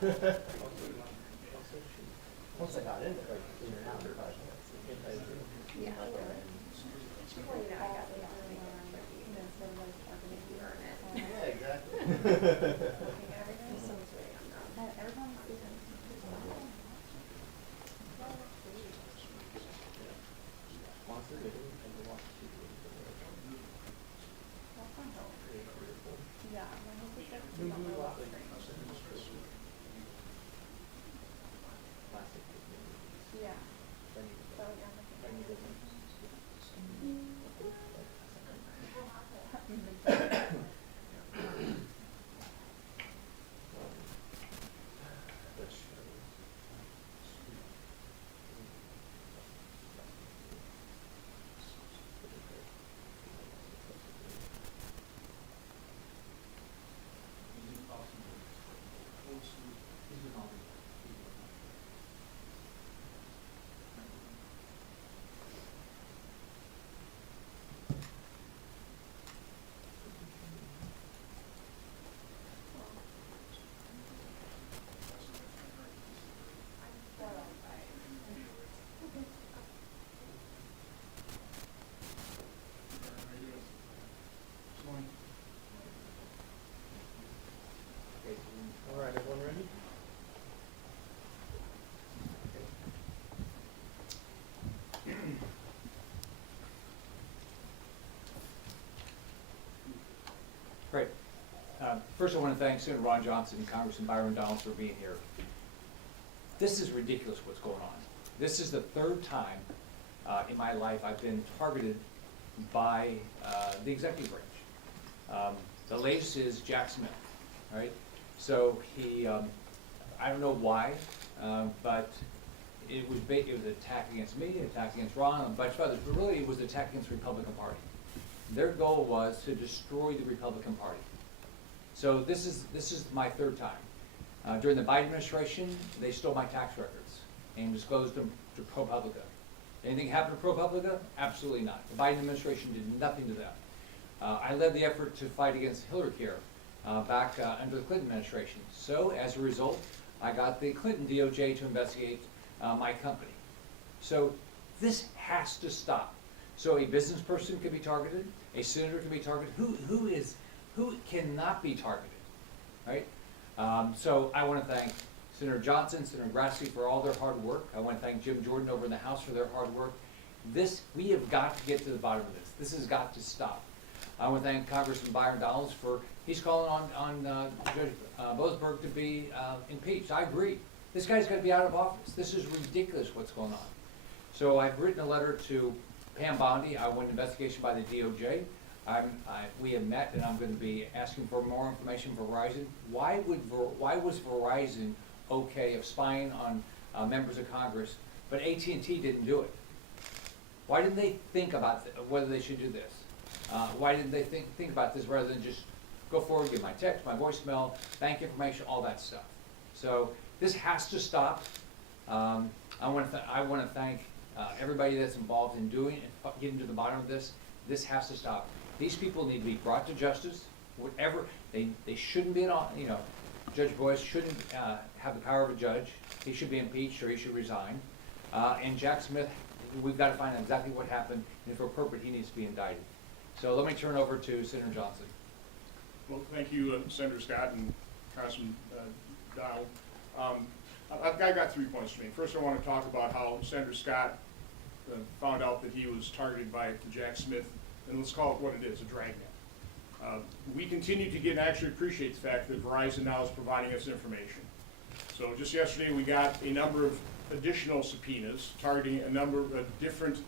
Once I got into it, like, in and out, but Yeah. yeah, exactly. Honestly, they didn't tend to watch TV. Classic Disney movies. Yeah. Then you go. Then you go. That show is sweet. All right, everyone ready? Great. First, I want to thank Senator Ron Johnson and Congressman Byron Donalds for being here. This is ridiculous what's going on. This is the third time in my life I've been targeted by the executive branch. The latest is Jack Smith, right? So he, I don't know why, but it was an attack against me, an attack against Ron, and a bunch of others, but really it was an attack against the Republican Party. Their goal was to destroy the Republican Party. So this is my third time. During the Biden administration, they stole my tax records and disclosed them to ProPublica. Anything happened to ProPublica? Absolutely not. The Biden administration did nothing to them. I led the effort to fight against Hillary Care back under the Clinton administration. So as a result, I got the Clinton DOJ to investigate my company. So this has to stop. So a business person can be targeted, a senator can be targeted. Who cannot be targeted, right? So I want to thank Senator Johnson, Senator Grassley for all their hard work. I want to thank Jim Jordan over in the House for their hard work. We have got to get to the bottom of this. This has got to stop. I want to thank Congressman Byron Donalds he's calling on Judge Boasberg to be impeached. I agree. This guy's got to be out of office. This is ridiculous what's going on. So I've written a letter to Pam Bondi. I want an investigation by the DOJ. We have met, and I'm going to be asking for more information for Verizon. Why was Verizon okay of spying on members of Congress, but AT&T didn't do it? Why didn't they think about whether they should do this? Why didn't they think about this rather than just go forward, give my text, my voicemail, bank information, all that stuff? So this has to stop. I want to thank everybody that's involved in doing and getting to the bottom of this. This has to stop. These people need to be brought to justice. Whatever they shouldn't be Judge Boyce shouldn't have the power of a judge. He should be impeached or he should resign. And Jack Smith, we've got to find out exactly what happened, and if appropriate, he needs to be indicted. So let me turn over to Senator Johnson. Well, thank you, Senator Scott and Congressman Donald. I've got 3 points to make. First, I want to talk about how Senator Scott found out that he was targeted by Jack Smith, and let's call it what it is, a dragnet. We continue to get and actually appreciate the fact that Verizon now is providing us information. So just yesterday we got a number of additional subpoenas targeting a number of different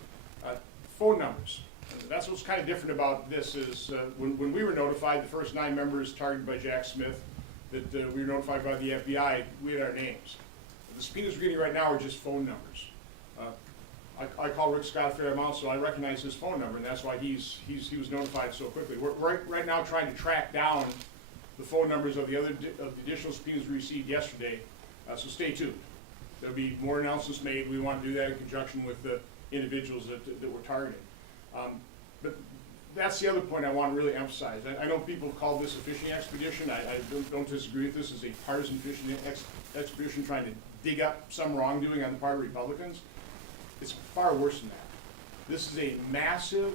phone numbers. And that's what's kind of different about this is when we were notified, the first 9 members targeted by Jack Smith, that we were notified by the FBI, we had our names. The subpoenas we're getting right now are just phone numbers. I call Rick Scott a fair amount, so I recognize his phone number, and that's why he was notified so quickly. We're right now trying to track down the phone numbers of the additional subpoenas we received yesterday, so stay tuned. There'll be more announcements made. We want to do that in conjunction with the individuals that we're targeting. But that's the other point I want to really emphasize. I know people call this a fishing expedition. I don't disagree with this as a partisan fishing expedition trying to dig up some wrongdoing on the part of Republicans. It's far worse than that. This is a massive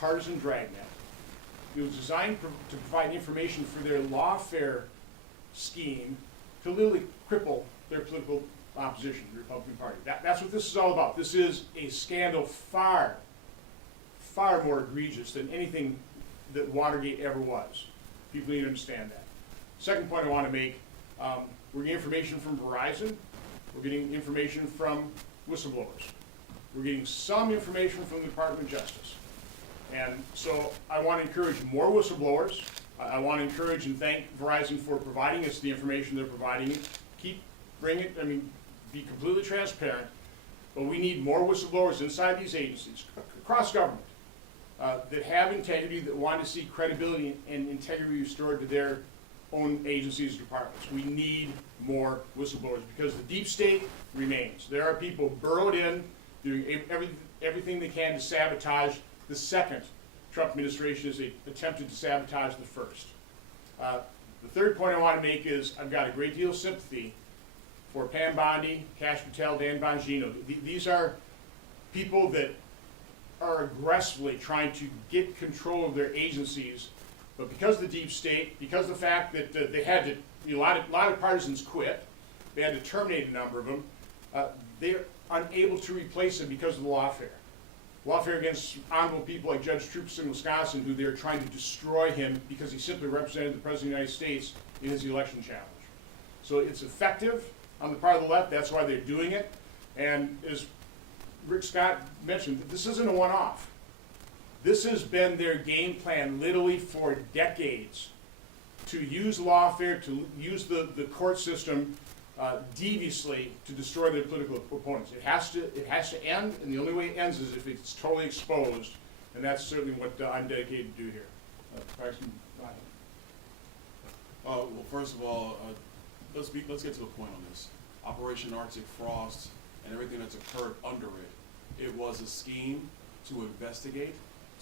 partisan dragnet. It was designed to provide information for their lawfare scheme to literally cripple their political opposition, the Republican Party. That's what this is all about. This is a scandal far more egregious than anything that Watergate ever was. People need to understand that. Second point I want to make, we're getting information from Verizon. We're getting information from whistleblowers. We're getting some information from the Department of Justice. And so I want to encourage more whistleblowers. I want to encourage and thank Verizon for providing us the information they're providing. Be completely transparent. But we need more whistleblowers inside these agencies, across government, that have integrity, that want to see credibility and integrity restored to their own agencies and departments. We need more whistleblowers because the deep state remains. There are people burrowed in, doing everything they can to sabotage the second Trump administration as they attempted to sabotage the first. The third point I want to make is I've got a great deal of sympathy for Pam Bondi, Kash Patel, Dan Bongino. These are people that are aggressively trying to get control of their agencies, but because of the deep state, because of the fact that they had to, a lot of partisans quit, they had to terminate a number of them, they're unable to replace them because of the lawfare. Lawfare against honorable people like Judge Troops in Wisconsin, who they're trying to destroy him because he simply represented the President of the United States in his election challenge. So it's effective on the part of the left, that's why they're doing it. And as Rick Scott mentioned, this isn't a one-off. This has been their game plan literally for decades, to use lawfare, to use the court system deviously to destroy their political opponents. It has to end, and the only way it ends is if it's totally exposed, and that's certainly what I'm dedicated to do here. Congressman Ryan. Well, first of all, let's get to the point on this. Operation Arctic Frost and everything that's occurred under it. It was a scheme to investigate,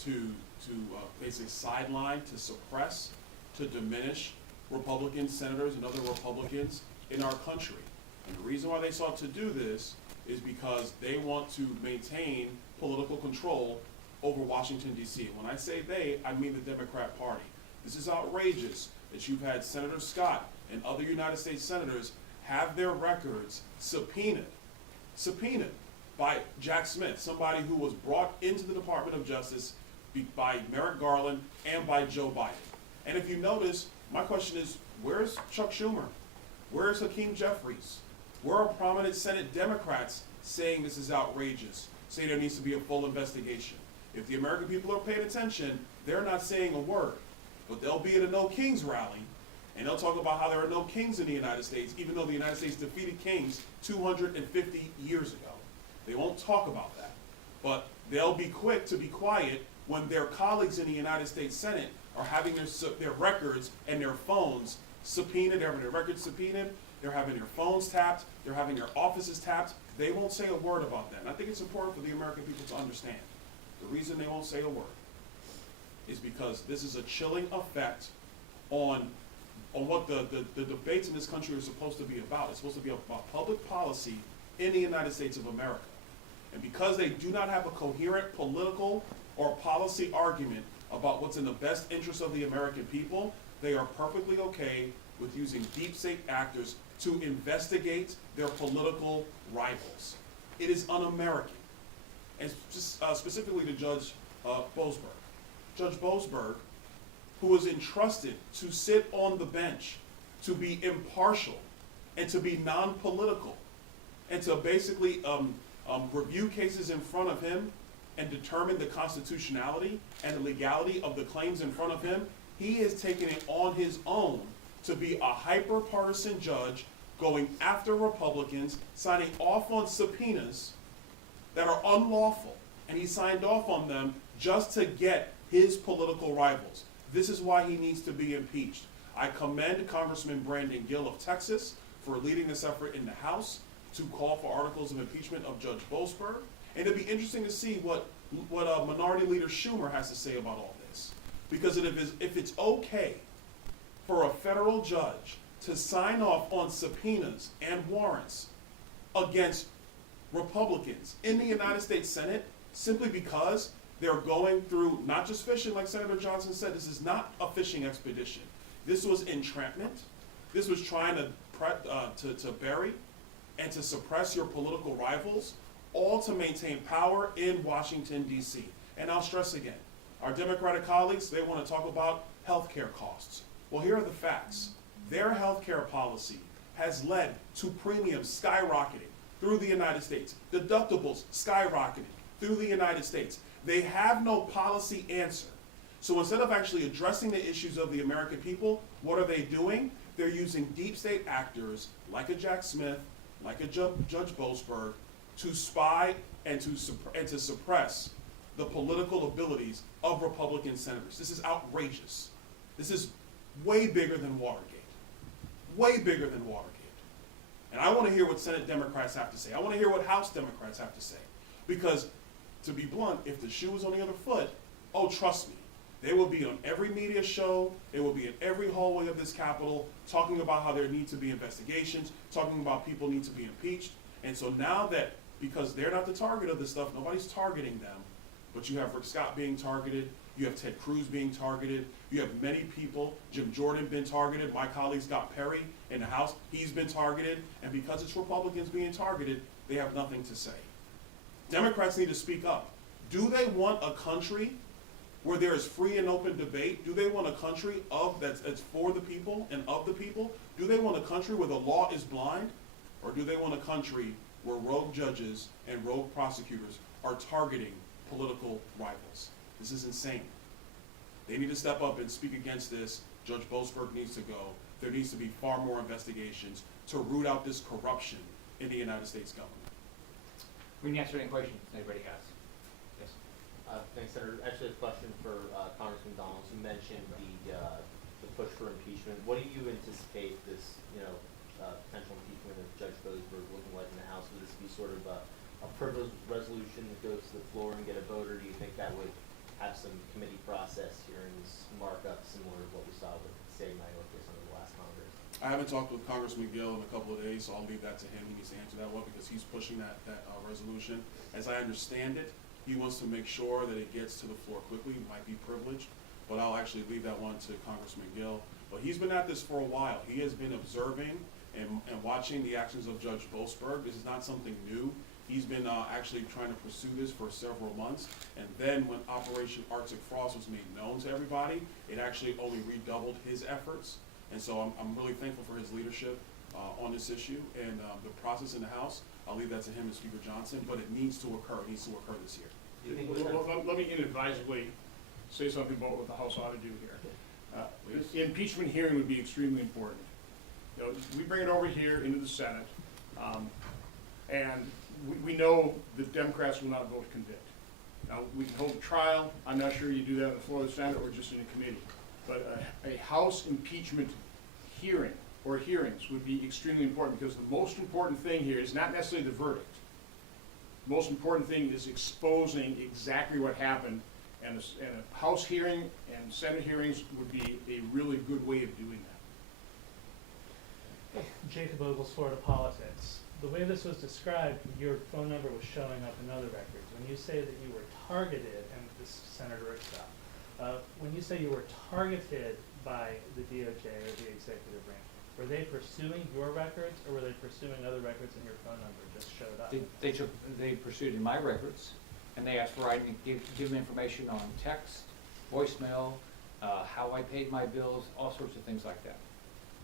to basically sideline, to suppress, to diminish Republican senators and other Republicans in our country. And the reason why they sought to do this is because they want to maintain political control over Washington, D.C. When I say they, I mean the Democrat Party. This is outrageous that you've had Senator Scott and other United States senators have their records subpoenaed by Jack Smith, somebody who was brought into the Department of Justice by Merrick Garland and by Joe Biden. And if you notice, my question is, where's Chuck Schumer? Where's Hakeem Jeffries? Where are prominent Senate Democrats saying this is outrageous, saying there needs to be a full investigation? If the American people are paying attention, they're not saying a word. But they'll be at a No Kings rally, and they'll talk about how there are no kings in the United States, even though the United States defeated kings 250 years ago. They won't talk about that. But they'll be quick to be quiet when their colleagues in the United States Senate are having their records and their phones subpoenaed, they're having their records subpoenaed, they're having their phones tapped, they're having their offices tapped. They won't say a word about that. And I think it's important for the American people to understand. The reason they won't say a word is because this is a chilling effect on what the debates in this country are supposed to be about. It's supposed to be about public policy in the United States of America. And because they do not have a coherent political or policy argument about what's in the best interest of the American people, they are perfectly okay with using deep state actors to investigate their political rivals. It is un-American. And specifically to Judge Boasberg. Judge Boasberg, who was entrusted to sit on the bench, to be impartial, and to be non-political, and to basically review cases in front of him and determine the constitutionality and the legality of the claims in front of him, he is taking it on his own to be a hyper-partisan judge going after Republicans, signing off on subpoenas that are unlawful, and he signed off on them just to get his political rivals. This is why he needs to be impeached. I commend Congressman Brandon Gill of Texas for leading this effort in the House to call for articles of impeachment of Judge Boasberg. And it'll be interesting to see what Minority Leader Schumer has to say about all this. Because if it's okay for a federal judge to sign off on subpoenas and warrants against Republicans in the United States Senate simply because they're going through not just fishing, like Senator Johnson said, this is not a fishing expedition. This was entrapment. This was trying to bury and to suppress your political rivals, all to maintain power in Washington, D.C. And I'll stress again, our Democratic colleagues, they want to talk about health care costs. Well, here are the facts. Their health care policy has led to premiums skyrocketing through the United States, deductibles skyrocketing through the United States. They have no policy answer. So instead of actually addressing the issues of the American people, what are they doing? They're using deep state actors like a Jack Smith, like a Judge Boasberg, to spy and to suppress the political abilities of Republican senators. This is outrageous. This is way bigger than Watergate. Way bigger than Watergate. And I want to hear what Senate Democrats have to say. I want to hear what House Democrats have to say. Because, to be blunt, if the shoe was on the other foot, oh, trust me, they will be on every media show, they will be in every hallway of this Capitol, talking about how there need to be investigations, talking about people need to be impeached. And so now that, because they're not the target of this stuff, nobody's targeting them, but you have Rick Scott being targeted, you have Ted Cruz being targeted, you have many people, Jim Jordan been targeted, my colleague Scott Perry in the House, he's been targeted, and because it's Republicans being targeted, they have nothing to say. Democrats need to speak up. Do they want a country where there is free and open debate? Do they want a country that's for the people and of the people? Do they want a country where the law is blind? Or do they want a country where rogue judges and rogue prosecutors are targeting political rivals? This is insane. They need to step up and speak against this. Judge Boasberg needs to go. There needs to be far more investigations to root out this corruption in the United States government. We can answer any questions anybody has. Yes. Thanks, Senator. Actually, a question for Congressman Donalds. You mentioned the push for impeachment. What do you anticipate this, potential impeachment of Judge Boasberg looking like in the House? Would this be sort of a privileged resolution that goes to the floor and get a vote, or do you think that would have some committee process hearings, markup similar to what we saw with, say, Mayorkas under the last Congress? I haven't talked with Congressman Gill in a couple of days, so I'll leave that to him. He needs to answer that one because he's pushing that resolution. As I understand it, he wants to make sure that it gets to the floor quickly. It might be privileged, but I'll actually leave that one to Congressman Gill. But he's been at this for a while. He has been observing and watching the actions of Judge Boasberg. This is not something new. He's been actually trying to pursue this for several months. And then when Operation Arctic Frost was made known to everybody, it actually only redoubled his efforts. And so I'm really thankful for his leadership on this issue. And the process in the House, I'll leave that to him and Speaker Johnson, but it needs to occur. It needs to occur this year. Let me inadvisably say something about what the House ought to do here. The impeachment hearing would be extremely important. We bring it over here into the Senate, and we know the Democrats will not vote to convict. Now, we can hold a trial. I'm not sure you do that on the floor of the Senate or just in a committee. But a House impeachment hearing or hearings would be extremely important, because the most important thing here is not necessarily the verdict. The most important thing is exposing exactly what happened, and a House hearing and Senate hearings would be a really good way of doing that. Jacob Ogles, Florida Politics. The way this was described, your phone number was showing up in other records. When you say that you were targeted, and this is Senator Rick Scott, when you say you were targeted by the DOJ or the executive branch, were they pursuing your records, or were they pursuing other records and your phone number just showed up? They pursued in my records, and they asked for I give them information on text, voicemail, how I paid my bills, all sorts of things like that.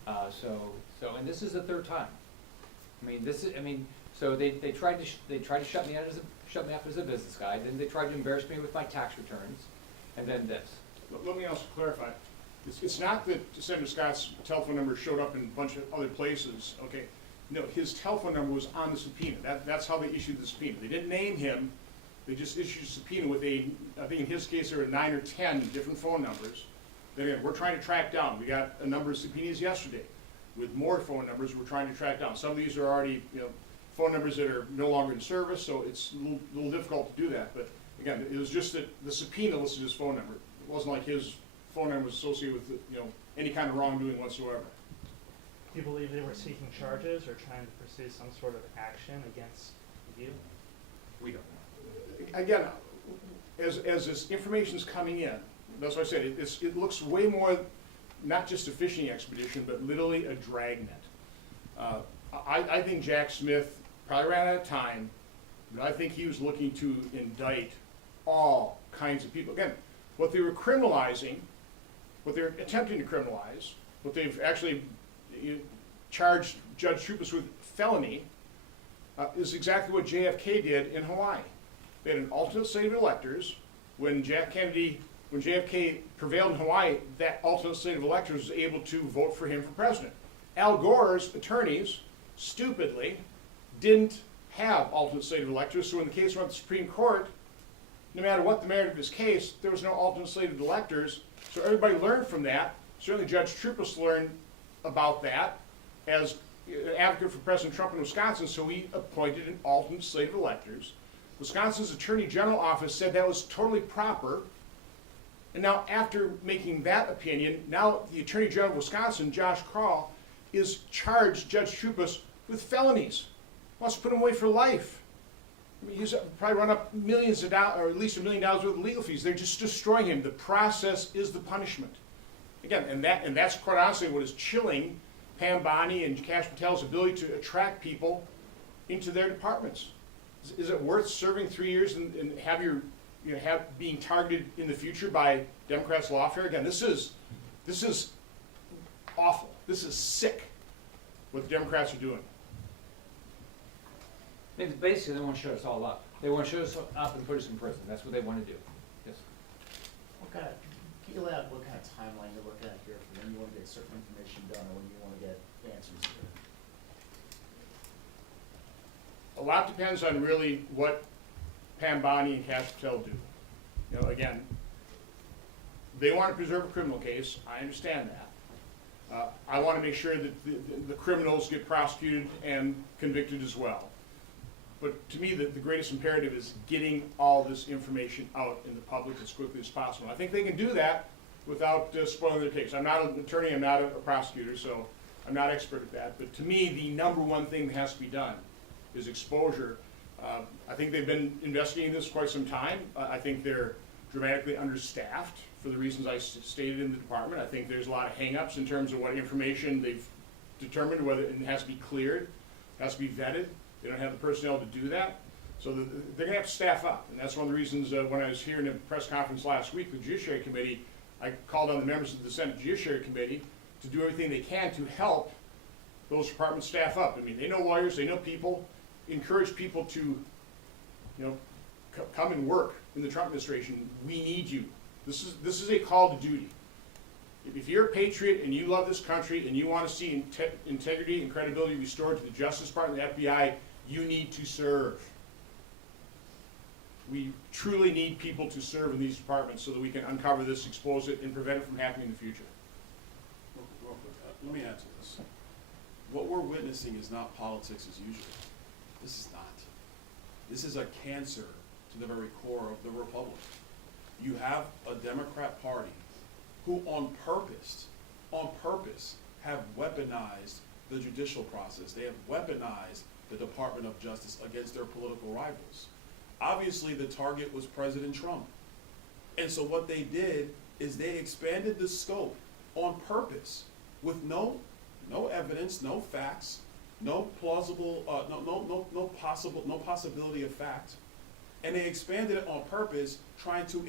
And this is the third time. So they tried to shut me up as a business guy. Then they tried to embarrass me with my tax returns, and then this. Let me also clarify. It's not that Senator Scott's telephone number showed up in a bunch of other places. Okay, no, his telephone number was on the subpoena. That's how they issued the subpoena. They didn't name him. They just issued a subpoena with I think in his case there were 9 or 10 different phone numbers that, again, we're trying to track down. We got a number of subpoenas yesterday with more phone numbers we're trying to track down. Some of these are already, phone numbers that are no longer in service, so it's a little difficult to do that. But again, it was just that the subpoena listed his phone number. It wasn't like his phone number was associated with, any kind of wrongdoing whatsoever. Do you believe they were seeking charges or trying to pursue some sort of action against you? We don't know. Again, as this information's coming in, that's what I said, it looks way more, not just a fishing expedition, but literally a dragnet. I think Jack Smith probably ran out of time, but I think he was looking to indict all kinds of people. Again, what they were criminalizing, what they're attempting to criminalize, what they've actually charged Judge Troupas with felony, is exactly what JFK did in Hawaii. They had an alternate slate of electors. When JFK prevailed in Hawaii, that alternate slate of electors was able to vote for him for president. Al Gore's attorneys, stupidly, didn't have alternate slate of electors, so when the case went to the Supreme Court, no matter what the merit of his case, there was no alternate slate of electors, so everybody learned from that. Certainly Judge Troupas learned about that as an advocate for President Trump in Wisconsin, so he appointed an alternate slate of electors. Wisconsin's Attorney General office said that was totally proper, and now after making that opinion, now the Attorney General of Wisconsin, Josh Krall, is charged Judge Troupas with felonies. Wants to put him away for life. I mean, he's probably run up millions of dollars, or at least $1 million worth of legal fees. They're just destroying him. The process is the punishment. Again, and that's quite honestly what is chilling Pam Bondi and Kash Patel's ability to attract people into their departments. Is it worth serving 3 years and have being targeted in the future by Democrats' lawfare? Again, this is awful. This is sick what the Democrats are doing. Basically, they want to shut us all up. They want to shut us up and put us in prison. That's what they want to do. Yes. Can you lay out what kind of timeline you're looking at here for when you want to get certain information done or when you want to get answers here? A lot depends on really what Pam Bondi and Kash Patel do. Again, they want to preserve a criminal case. I understand that. I want to make sure that the criminals get prosecuted and convicted as well. But to me, the greatest imperative is getting all this information out in the public as quickly as possible. I think they can do that without spoiling their case. I'm not an attorney, I'm not a prosecutor, so I'm not expert at that. But to me, the number one thing that has to be done is exposure. I think they've been investigating this quite some time. I think they're dramatically understaffed for the reasons I stated in the department. I think there's a lot of hang-ups in terms of what information they've determined, whether it has to be cleared, has to be vetted. They don't have the personnel to do that. So they're going to have to staff up. And that's one of the reasons when I was here in a press conference last week with the Judiciary Committee, I called on the members of the Senate Judiciary Committee to do everything they can to help those departments staff up. I mean, they know lawyers, they know people, encourage people to, come and work in the Trump administration. We need you. This is a call to duty. If you're a patriot and you love this country and you want to see integrity and credibility restored to the Justice Department and the FBI, you need to serve. We truly need people to serve in these departments so that we can uncover this, expose it, and prevent it from happening in the future. Real quick, let me answer this. What we're witnessing is not politics as usual. This is not. This is a cancer to the very core of the Republic. You have a Democrat Party who on purpose, have weaponized the judicial process. They have weaponized the Department of Justice against their political rivals. Obviously, the target was President Trump. And so what they did is they expanded the scope on purpose with no evidence, no facts, no possibility of fact. And they expanded it on purpose, trying to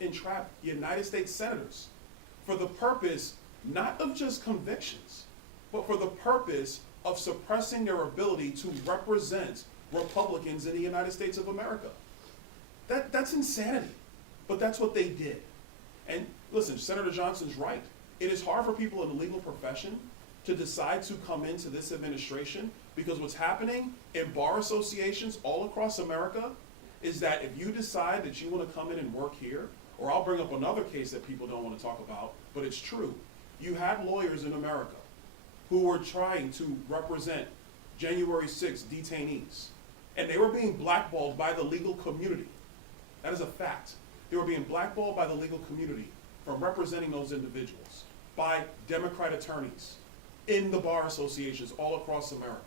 entrap United States senators for the purpose not of just convictions, but for the purpose of suppressing their ability to represent Republicans in the United States of America. That's insanity, but that's what they did. And listen, Senator Johnson's right. It is hard for people in the legal profession to decide to come into this administration because what's happening in bar associations all across America is that if you decide that you want to come in and work here, or I'll bring up another case that people don't want to talk about, but it's true. You had lawyers in America who were trying to represent January 6 detainees, and they were being blackballed by the legal community. That is a fact. They were being blackballed by the legal community from representing those individuals by Democrat attorneys in the bar associations all across America.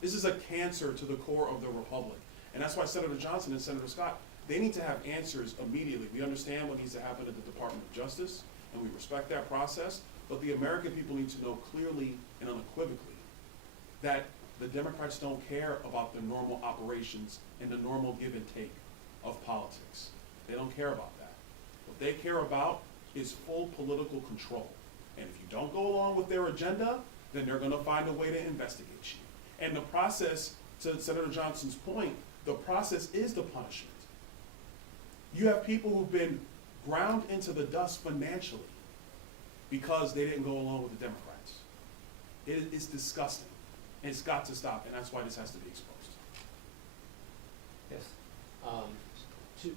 This is a cancer to the core of the republic. And that's why Senator Johnson and Senator Scott, they need to have answers immediately. We understand what needs to happen at the Department of Justice, and we respect that process, but the American people need to know clearly and unequivocally that the Democrats don't care about the normal operations and the normal give and take of politics. They don't care about that. What they care about is full political control. And if you don't go along with their agenda, then they're gonna find a way to investigate you. And the process, to Senator Johnson's point, the process is the punishment. You have people who've been ground into the dust financially because they didn't go along with the Democrats. It is disgusting, and it's got to stop, and that's why this has to be exposed. Yes.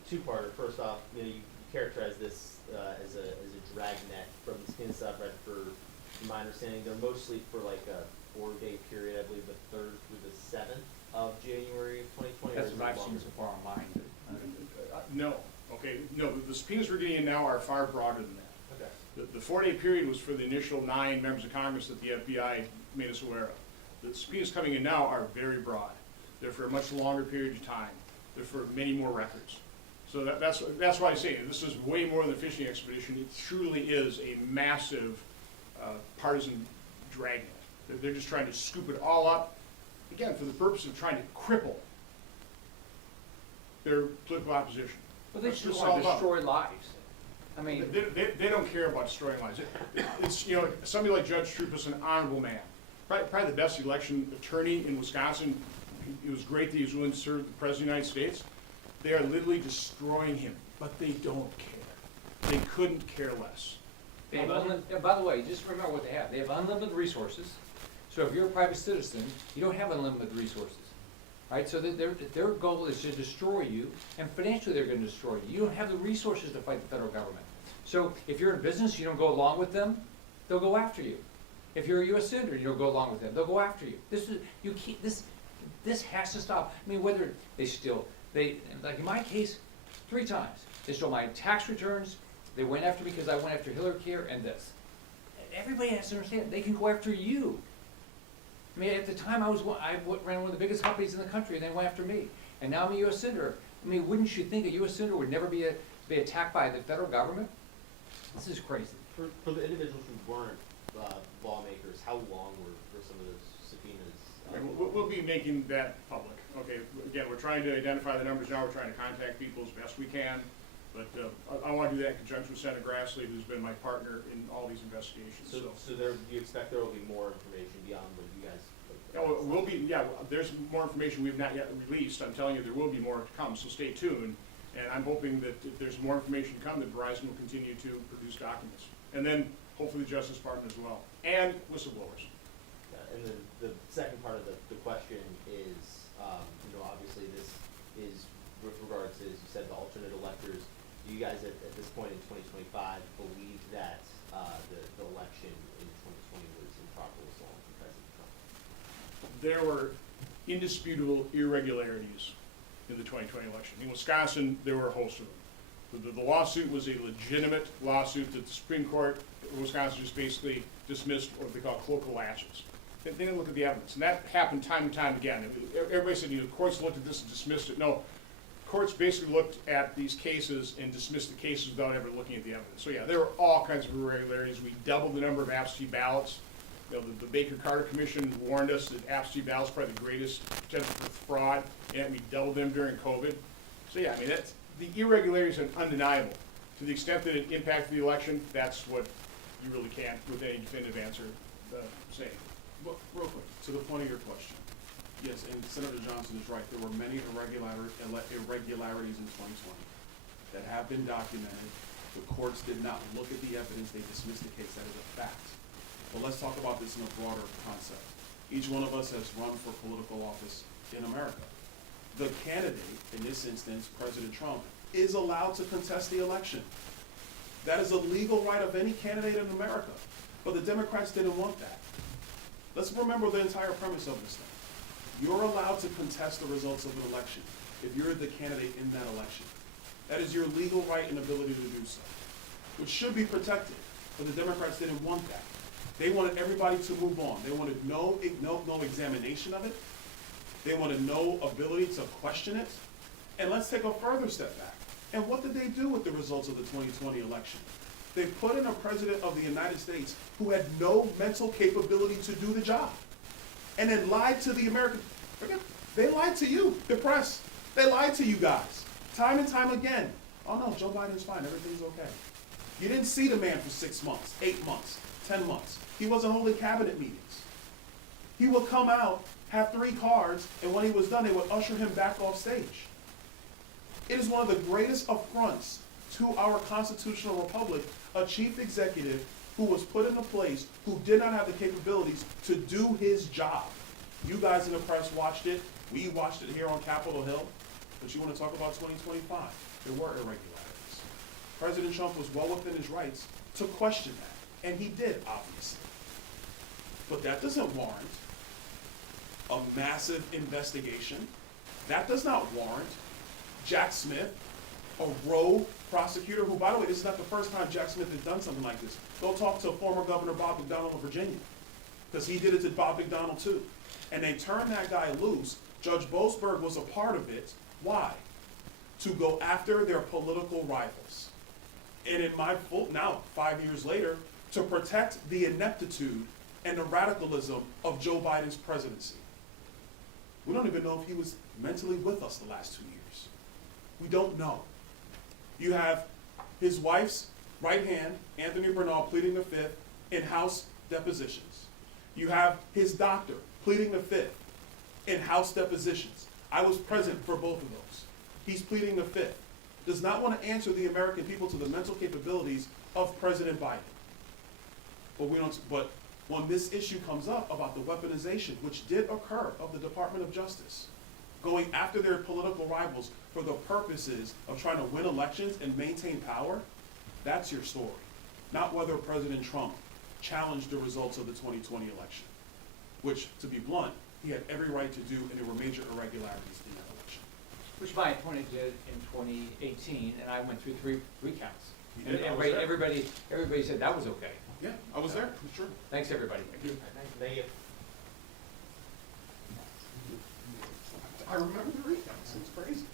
Two-parter. First off, you know, you characterize this as a dragnet. From the subpoenas I've read, from my understanding, they're mostly for like a 4-day period. I believe the 3rd through the 7th of January of 2020. That's or is what it I've seen longer? so far on mine. No, okay, no, the subpoenas we're getting in now are far broader than that. Okay. The 4-day period was for the initial 9 members of Congress that the FBI made us aware of. The subpoenas coming in now are very broad. They're for a much longer period of time. They're for many more records. So that's why I say this is way more than a fishing expedition. It truly is a massive partisan dragnet. They're just trying to scoop it all up, again, for the purpose of trying to cripple their political opposition. But they That's just what want it's to all about. destroy lives. I mean, They don't care about destroying lives. It's, you know, somebody like Judge Troop is an honorable man. Probably the best election attorney in Wisconsin. It was great that he was willing to serve the President of the United States. They are literally destroying him, but they don't care. They couldn't care less. they have by the way, just remember what they have. They have unlimited resources. So if you're a private citizen, you don't have unlimited resources. Right? So their goal is to destroy you, and financially they're going to destroy you. You don't have the resources to fight the federal government. So if you're in business, you don't go along with them, they'll go after you. If you're a U.S. senator, you don't go along with them, they'll go after you. This has to stop. I mean, whether like in my case, 3 times. They stole my tax returns, they went after me because I went after Hillary Care and this. Everybody has to understand, they can go after you. I mean, at the time I ran one of the biggest companies in the country, and they went after me. And now I'm a U.S. senator. I mean, wouldn't you think a U.S. senator would never be attacked by the federal government? This is crazy. For the individuals who weren't lawmakers, how long were some of those subpoenas? We'll be making that public. Okay, again, we're trying to identify the numbers now. We're trying to contact people as best we can. But I want to do that in conjunction with Senator Grassley, who's been my partner in all these investigations. So do you expect there will be more information beyond what you guys? There's more information we've not yet released. I'm telling you, there will be more to come, so stay tuned. And I'm hoping that if there's more information to come, that Verizon will continue to produce documents. And then hopefully the Justice Department as well, and whistleblowers. And then the second part of the question is, obviously this is with regards to, as you said, the alternate electors. Do you guys at this point in 2025 believe that the election in 2020 was improperly stolen from President Trump? There were indisputable irregularities in the 2020 election. In Wisconsin, there were a host of them. The lawsuit was a legitimate lawsuit that the Supreme Court of Wisconsin just basically dismissed what they call cloak of latches. They didn't look at the evidence, and that happened time and time again. Everybody said, courts looked at this and dismissed it. No, courts basically looked at these cases and dismissed the cases without ever looking at the evidence. So yeah, there were all kinds of irregularities. We doubled the number of absentee ballots. The Baker-Carter Commission warned us that absentee ballots are probably the greatest potential for fraud, and we doubled them during COVID. So yeah, I mean, the irregularities are undeniable. To the extent that it impacted the election, that's what you really can't, with any definitive answer, say. Well, real quick, to the point of your question. Yes, and Senator Johnson is right. There were many irregularities in 2020 that have been documented. The courts did not look at the evidence. They dismissed the case. That is a fact. But let's talk about this in a broader concept. Each one of us has run for political office in America. The candidate, in this instance, President Trump, is allowed to contest the election. That is a legal right of any candidate in America. But the Democrats didn't want that. Let's remember the entire premise of this thing. You're allowed to contest the results of an election if you're the candidate in that election. That is your legal right and ability to do so. which should be protected, but the Democrats didn't want that. They wanted everybody to move on. They wanted no examination of it. They wanted no ability to question it. And let's take a further step back. And what did they do with the results of the 2020 election? They put in a president of the United States who had no mental capability to do the job. And then lied to the American, they lied to you, the press. They lied to you guys, time and time again. Oh no, Joe Biden's fine, everything's okay. You didn't see the man for 6 months, 8 months, 10 months. He wasn't holding cabinet meetings. He would come out, have 3 cards, and when he was done, they would usher him back off stage. It is one of the greatest affronts to our constitutional republic, a chief executive who was put into place who did not have the capabilities to do his job. You guys in the press watched it. We watched it here on Capitol Hill. But you want to talk about 2025? There were irregularities. President Trump was well within his rights to question that. And he did, obviously. But that doesn't warrant a massive investigation. That does not warrant Jack Smith, a rogue prosecutor who, by the way, this is not the first time Jack Smith has done something like this. Go talk to former Governor Bob McDonnell of Virginia, because he did it to Bob McDonnell too. And they turned that guy loose. Judge Boasberg was a part of it. Why? To go after their political rivals. And in my full, now 5 years later, to protect the ineptitude and the radicalism of Joe Biden's presidency. We don't even know if he was mentally with us the last 2 years. We don't know. You have his wife's right hand, Anthony Bernal, pleading the fifth in House depositions. You have his doctor pleading the fifth in House depositions. I was present for both of those. He's pleading the fifth. Does not want to answer the American people to the mental capabilities of President Biden. But when this issue comes up about the weaponization, which did occur, of the Department of Justice, going after their political rivals for the purposes of trying to win elections and maintain power, that's your story. Not whether President Trump challenged the results of the 2020 election, which, to be blunt, he had every right to do, and there were major irregularities in that election. Which my opponent did in 2018, and I went through 3 recounts. He And did, I was there. everybody said that was okay. Yeah, I was there, for sure. Thanks, everybody. Thank you. Thank you. I remember the recounts, it's crazy.